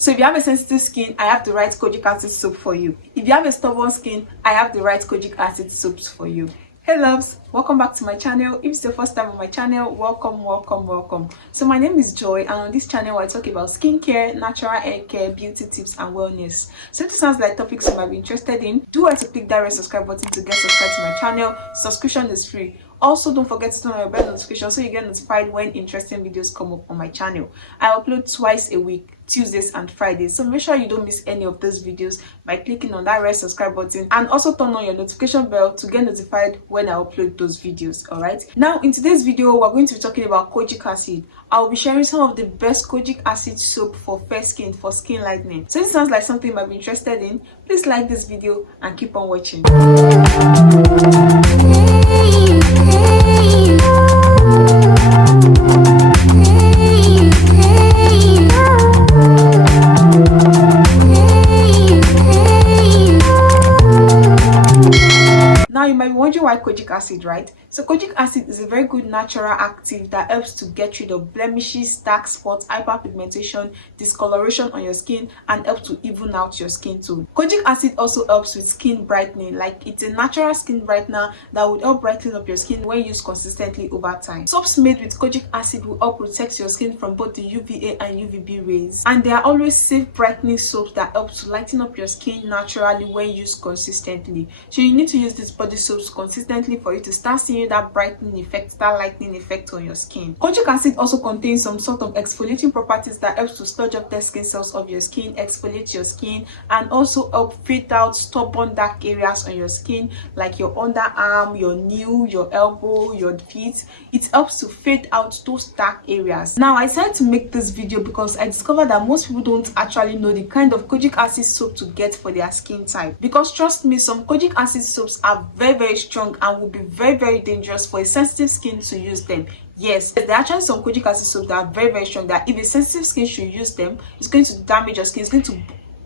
So if you have a sensitive skin, I have the right kojic acid soap for you. If you have a stubborn skin, I have the right kojic acid soaps for you. Hey loves, welcome back to my channel. If it's the first time on my channel, welcome. So my name is Joy, and on this channel I talk about skincare, natural hair care, beauty tips and wellness. So if this sounds like topics you might be interested in, do want to click that red subscribe button to get subscribed to my channel. Subscription is free. Also, don't forget to turn on your bell notification so you get notified when interesting videos come up on my channel. I upload twice a week, Tuesdays and Fridays, so make sure you don't miss any of those videos by clicking on that red subscribe button, and also turn on your notification bell to get notified when I upload those videos. All right, now in today's video we're going to be talking about kojic acid. I'll be sharing some of the best kojic acid soap for fair skin, for skin lightening. So this sounds like something you might be interested in. Please like this video and keep on watching. Now you might be wondering why kojic acid, right? So kojic acid is a very good natural active that helps to get rid of blemishes, dark spots, hyperpigmentation, discoloration on your skin, and helps to even out your skin tone. Kojic acid also helps with skin brightening, like it's a natural skin brightener that would help brighten up your skin when used consistently over time. Soaps made with kojic acid will help protect your skin from both the UVA and UVB rays, and they are always safe brightening soaps that help to lighten up your skin naturally when used consistently. So you need to use these body soaps consistently for you to start seeing that brightening effect, that lightening effect on your skin. Kojic acid also contains some sort of exfoliating properties that helps to sludge up dead skin cells of your skin, exfoliate your skin, and also help fade out stubborn dark areas on your skin, like your underarm, your knee, your elbow, your feet. It helps to fade out those dark areas. Now I decided to make this video because I discovered that most people don't actually know the kind of kojic acid soap to get for their skin type. Because trust me, some kojic acid soaps are very strong and will be very dangerous for a sensitive skin to use them. Yes, there are actually some kojic acid soaps that are very strong, that if a sensitive skin should use them, it's going to damage your skin,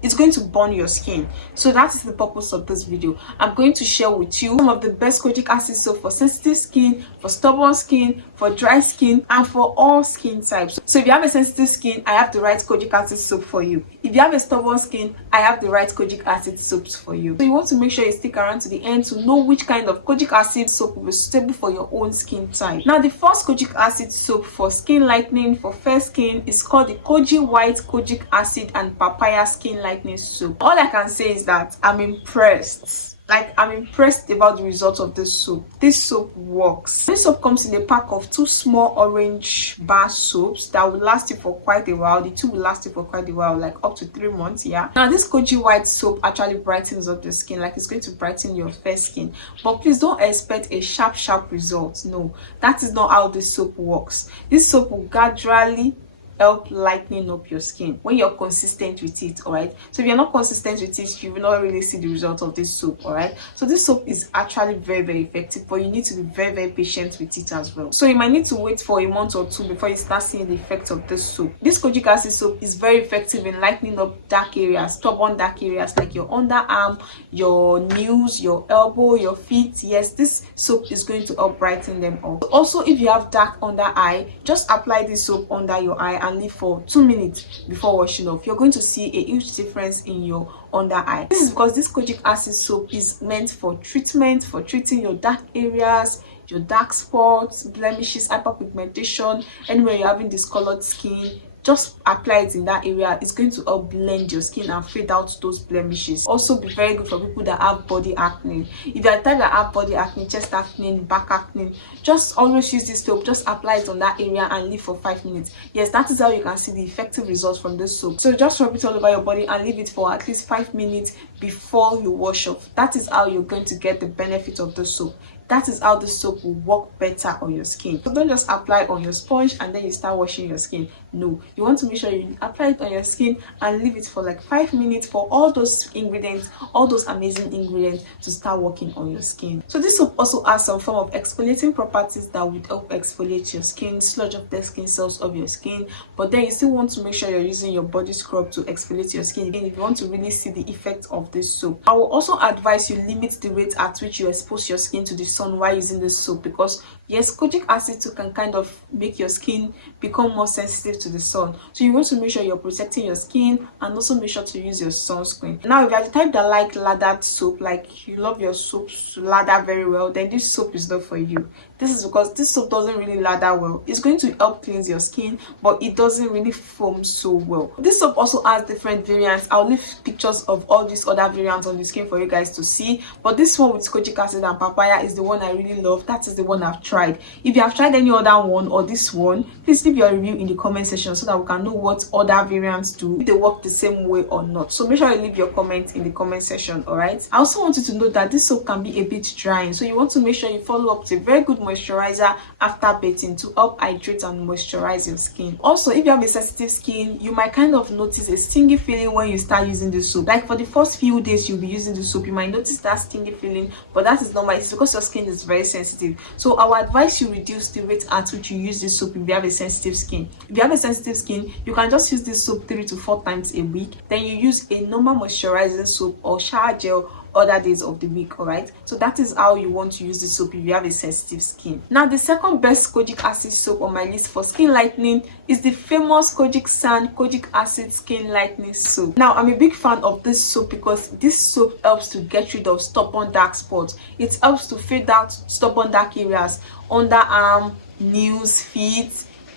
it's going to burn your skin. So that is the purpose of this video. I'm going to share with you some of the best kojic acid soap for sensitive skin, for stubborn skin, for dry skin, and for all skin types. So if you have a sensitive skin, I have the right kojic acid soap for you. If you have a stubborn skin, I have the right kojic acid soaps for you. So you want to make sure you stick around to the end to know which kind of kojic acid soap will be suitable for your own skin type. Now the first kojic acid soap for skin lightening for fair skin is called the Koji White Kojic Acid and Papaya Skin Lightening Soap. All I can say is that I'm impressed. I'm impressed about the results of this soap. This soap works. This soap comes in a pack of 2 small orange bar soaps that will last you for quite a while. The 2 will last you for quite a while, like up to 3 months. Yeah. Now this Koji White soap actually brightens up the skin, like it's going to brighten your fair skin. But please don't expect a sharp result. No, that is not how this soap works. This soap will gradually help lightening up your skin when you're consistent with it. All right, so if you're not consistent with it, you will not really see the result of this soap. All right, so this soap is actually very effective, but you need to be very patient with it as well. So you might need to wait for a month or 2 before you start seeing the effects of this soap. This kojic acid soap is very effective in lightening up dark areas, stubborn dark areas, like your underarm, your knees, your elbow, your feet. Yes, this soap is going to help brighten them up. Also, if you have dark under eye, just apply this soap under your eye and leave for 2 minutes before washing off. You're going to see a huge difference in your under eye. This is because this kojic acid soap is meant for treatment, for treating your dark areas, your dark spots, blemishes, hyperpigmentation, anywhere you're having discolored skin. Just apply it in that area. It's going to help blend your skin and fade out those blemishes. Also be very good for people that have body acne. If you're the type that have body acne, chest acne, back acne, just always use this soap. Just apply it on that area and leave for 5 minutes. Yes, that is how you can see the effective results from this soap. So just rub it all over your body and leave it for at least 5 minutes before you wash off. That is how you're going to get the benefit of the soap. That is how the soap will work better on your skin. So don't just apply on your sponge and then you start washing your skin. No, you want to make sure you apply it on your skin and leave it for like 5 minutes for all those ingredients, all those amazing ingredients to start working on your skin. So this soap also has some form of exfoliating properties that would help exfoliate your skin, sludge up the skin cells of your skin. But then you still want to make sure you're using your body scrub to exfoliate your skin again if you want to really see the effect of this soap. I will also advise you limit the rate at which you expose your skin to the sun while using this soap, because Yes, kojic acid too can kind of make your skin become more sensitive to the sun, so you want to make sure you're protecting your skin and also make sure to use your sunscreen. Now if you're the type that like lathered soap, like you love your soaps to lather very well, then this soap is not for you. This is because this soap doesn't really lather well. It's going to help cleanse your skin, but it doesn't really foam so well. This soap also has different variants. I'll leave pictures of all these other variants on the screen for you guys to see, but this one with kojic acid and papaya is the one I really love. That is the one I've tried. If you have tried any other one or this one, please leave your review in the comment section so that we can know what other variants do, if they work the same way or not. So make sure you leave your comment in the comment section. All right, I also want you to know that this soap can be a bit drying, so you want to make sure you follow up with a very good moisturizer after bathing to help hydrate and moisturize your skin. Also, if you have a sensitive skin, you might kind of notice a stingy feeling when you start using the soap. Like for the first few days you'll be using the soap, you might notice that stingy feeling, but that is normal. It's because your skin is very sensitive. So I would advise you reduce the rate at which you use this soap if you have a sensitive skin. If you have a sensitive skin, you can just use this soap 3 to 4 times a week. Then you use a normal moisturizing soap or shower gel other days of the week. All right, so that is how you want to use the soap if you have a sensitive skin. Now the second best kojic acid soap on my list for skin lightening is the famous Kojic Sand Kojic Acid Skin Lightening Soap. Now I'm a big fan of this soap because this soap helps to get rid of stubborn dark spots. It helps to fade out stubborn dark areas, underarm, knees, feet,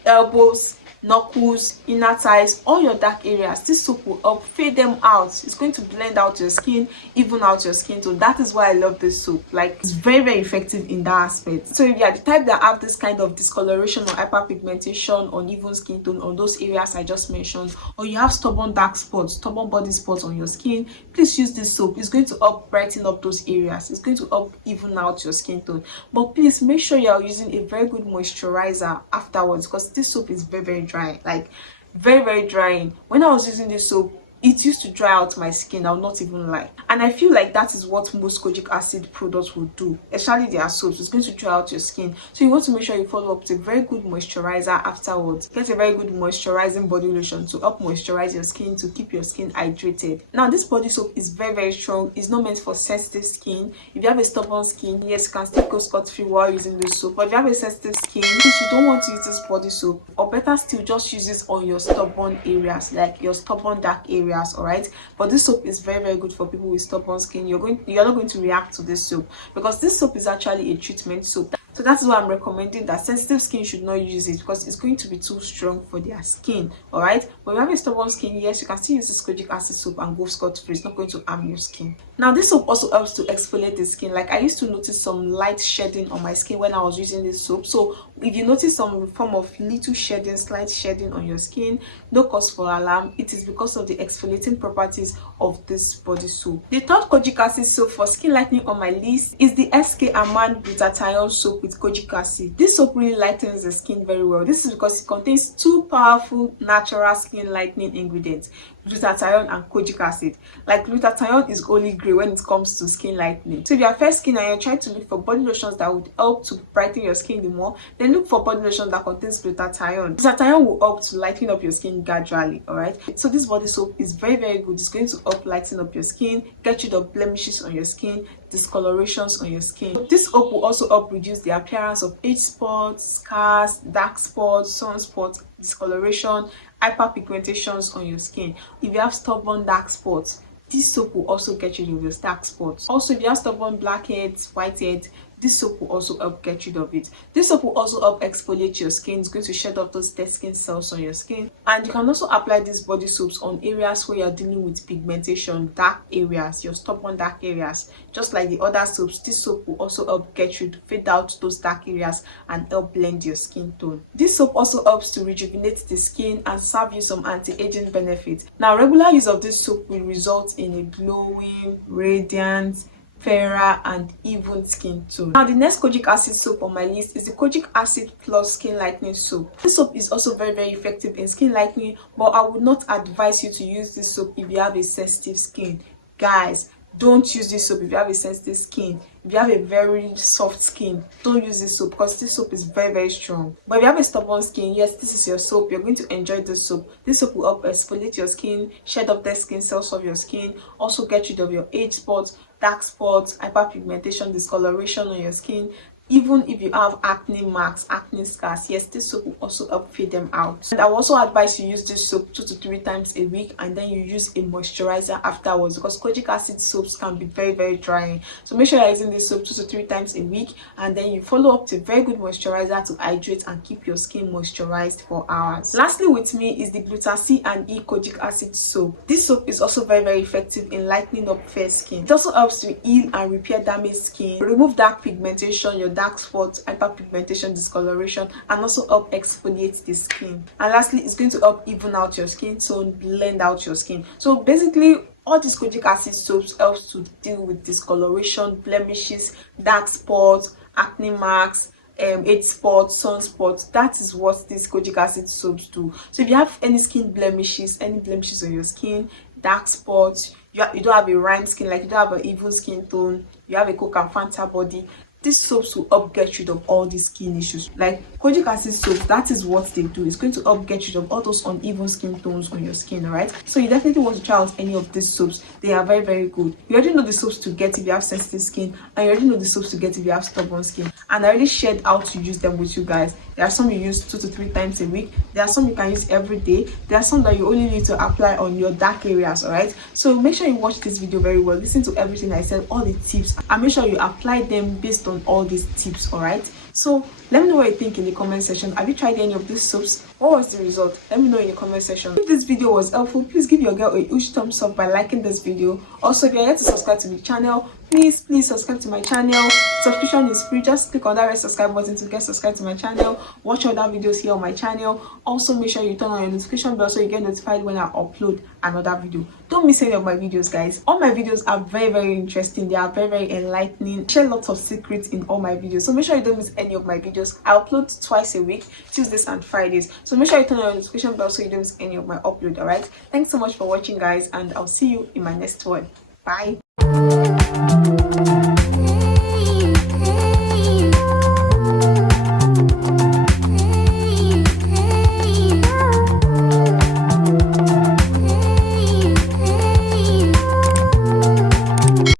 elbows, knuckles, inner thighs, all your dark areas. This soap will help fade them out. It's going to blend out your skin, even out your skin. So that is why I love this soap. Like, it's very effective in that aspect. So if you are the type that have this kind of discoloration or hyperpigmentation, uneven skin tone on those areas I just mentioned, or you have stubborn dark spots, stubborn body spots on your skin, please use this soap. It's going to help brighten up those areas. It's going to help even out your skin tone. But please make sure you are using a very good moisturizer afterwards, because this soap is very dry, like very drying. When I was using this soap, it used to dry out my skin, I'll not even lie. And I feel like that is what most kojic acid products will do, especially their soaps. It's going to dry out your skin, so you want to make sure you follow up with a very good moisturizer afterwards. Get a very good moisturizing body lotion to help moisturize your skin, to keep your skin hydrated. Now this body soap is very strong. It's not meant for sensitive skin. If you have a stubborn skin, yes, you can still go scot-free while using this soap. But if you have a sensitive skin, if you don't want to use this body soap, or better still, just use this on your stubborn areas, like your stubborn dark areas. All right, but this soap is very good for people with stubborn skin. You're not going to react to this soap, because this soap is actually a treatment soap. So that's why I'm recommending that sensitive skin should not use it, because it's going to be too strong for their skin. All right, but if you have a stubborn skin, yes, you can still use this kojic acid soap and go scot-free. It's not going to harm your skin. Now this soap also helps to exfoliate the skin. Like, I used to notice some light shedding on my skin when I was using this soap. So if you notice some form of little shedding, slight shedding on your skin, no cause for alarm. It is because of the exfoliating properties of this body soap. The third kojic acid soap for skin lightening on my list is the Hermann glutathione soap with kojic acid. This soap really lightens the skin very well. This is because it contains 2 powerful natural skin lightening ingredients, glutathione and kojic acid. Like, glutathione is holy grail when it comes to skin lightening. So if you have fair skin and you're trying to look for body lotions that would help to brighten your skin the more, then look for body lotions that contains glutathione. Glutathione will help to lighten up your skin gradually. All right, so this body soap is very good. It's going to help lighten up your skin, get rid of blemishes on your skin, discolorations on your skin. This soap will also help reduce the appearance of age spots, scars, dark spots, sunspots, discoloration, hyperpigmentations on your skin. If you have stubborn dark spots, this soap will also get rid of your dark spots. Also, if you have stubborn blackheads, whiteheads, this soap will also help get rid of it. This soap will also help exfoliate your skin. It's going to shed off those dead skin cells on your skin. And you can also apply these body soaps on areas where you're dealing with pigmentation, dark areas, your stubborn dark areas. Just like the other soaps, this soap will also help fade out those dark areas and help blend your skin tone. This soap also helps to rejuvenate the skin and serve you some anti-aging benefits. Now, regular use of this soap will result in a glowing, radiant, fairer and even skin tone. Now the next kojic acid soap on my list is the Kojic Acid Plus Skin Lightening Soap. This soap is also very effective in skin lightening, but I would not advise you to use this soap if you have a sensitive skin. Guys, don't use this soap if you have a sensitive skin. If you have a very soft skin, don't use this soap, because this soap is very strong. But if you have a stubborn skin, yes, this is your soap. You're going to enjoy this soap. This soap will help exfoliate your skin, shed off dead skin cells of your skin, also get rid of your age spots, dark spots, hyperpigmentation, discoloration on your skin, even if you have acne marks, acne scars. Yes, this soap will also help fade them out. And I will also advise you use this soap 2 to 3 times a week, and then you use a moisturizer afterwards, because kojic acid soaps can be very drying. So make sure you're using this soap 2 to 3 times a week, and then you follow up with a very good moisturizer to hydrate and keep your skin moisturized for hours. Lastly with me is the Gluta C E kojic acid soap. This soap is also very effective in lightening up fair skin. It also helps to heal and repair damaged skin, remove dark pigmentation, your dark spots, hyperpigmentation, discoloration, and also help exfoliate the skin. And lastly, it's going to help even out your skin tone, blend out your skin. So basically, all these kojic acid soaps helps to deal with discoloration, blemishes, dark spots, acne marks, age spots, sunspots. That is what these kojic acid soaps do. So if you have any skin blemishes, any blemishes on your skin, dark spots, you don't have a rhyme skin, like you don't have an even skin tone, you have a Coke and Fanta body, these soaps will help get rid of all these skin issues. Like kojic acid soaps, that is what they do. It's going to help get rid of all those uneven skin tones on your skin. All right, so you definitely want to try out any of these soaps. They are very good. You already know the soaps to get if you have sensitive skin, and you already know the soaps to get if you have stubborn skin, and I already shared how to use them with you guys. There are some you use 2 to 3 times a week. There are some you can use every day. There are some that you only need to apply on your dark areas. All right, so make sure you watch this video very well, listen to everything I said, all the tips, and make sure you apply them based on all these tips. All right, so let me know what you think in the comment section. Have you tried any of these soaps? What was the result? Let me know in the comment section. If this video was helpful, please give your girl a huge thumbs up by liking this video. Also, if you're yet to subscribe to the channel, please subscribe to my channel. Subscription is free. Just click on that red subscribe button to get subscribed to my channel. Watch other videos here on my channel. Also, make sure you turn on your notification bell so you get notified when I upload another video. Don't miss any of my videos, guys. All my videos are very interesting. They are very enlightening. I share lots of secrets in all my videos, so make sure you don't miss any of my videos. I upload twice a week, Tuesdays and Fridays, so make sure you turn on your notification bell so you don't miss any of my upload. All right, thanks so much for watching, guys, and I'll see you in my next one. Bye.